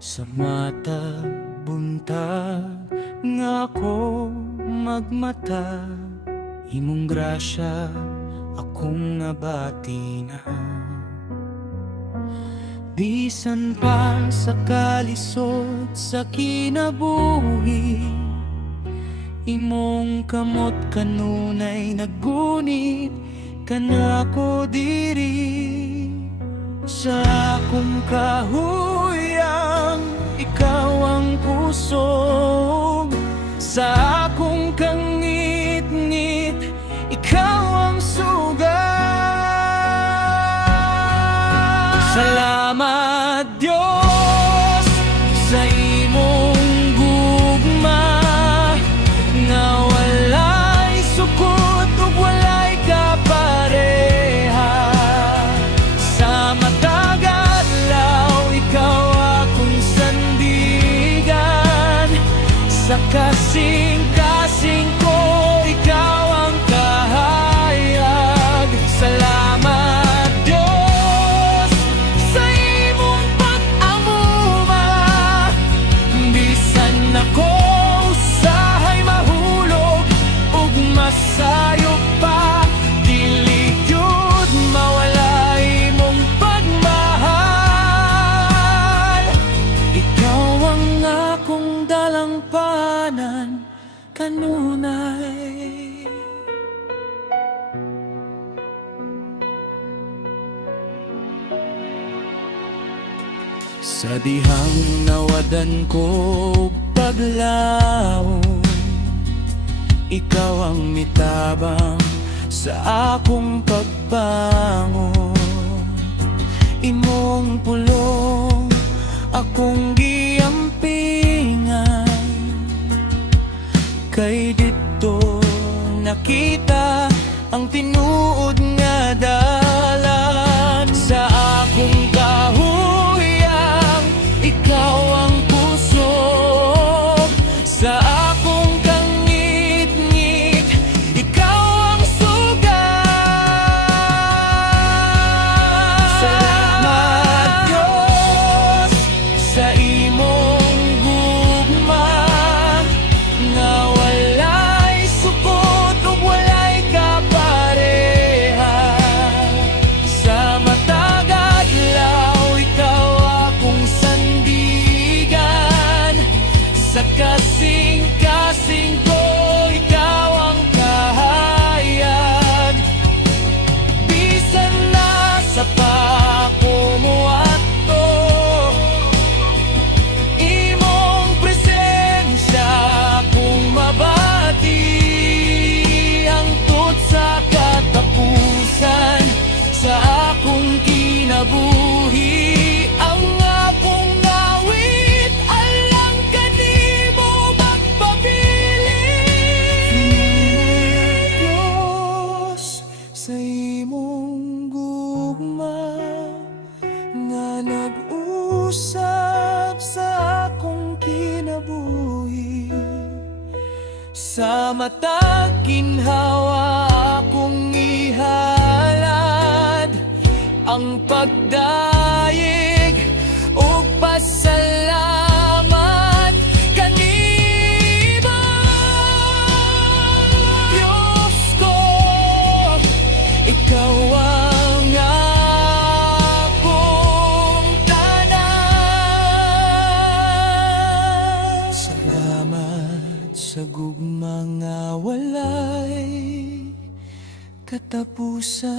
Sa mata buntag nga ako magmata, imong grasya akong nabati na. Bisan pa sa kalisod sa kinabuhi, imong kamot kanunay naggunit kanako diri. Sa akong kahuyang ikaw ang pusog, sa akong kangit-ngit ikaw ang sugat. Salamat Diyos sa imong gugma, nga walay sukot ug walay kapareha. Sa matag adlaw ikaw akong sandigan, sa kasing-kasing ko ikaw ang kahayag. Salamat Diyos sa imong pag-amuma, bisan ako usahay mahulog ug masayo pa, dili gyud mawala imong pagmahal. Ikaw ang akong dalangpanan kanunay. Sa dihang nawadan ko paglaom, ikaw ang mitabang sa akong pagbangon. Imong pulong akong giampingan, kay dito nakita ang tinuod nga dalan. Sa akong kahuyang ikaw ang pusog, sa akong kangit-ngit ikaw ang sugat. Salamat Diyos sa imong gugma, nga walay sukot ug walay kapareha. Sa matag adlaw ikaw akong sandigan, sa kasing-kasing ko ikaw ang kahayag. Bisan na sa pakumuadto, imong presensya akong mabati. Hangtod sa katapusan sa akong kinabuhi, ang akong awit alang kanimo magpabilin. Diyos sa imong gugma, nga nag-usap sa akong kinabuhi. Sa matag ginhawa akong ihalad ang pagdayeg o pasalamat kanimo. Diyos ko, ikaw ang akong tanan. Salamat sa gugma nga walay katapusan.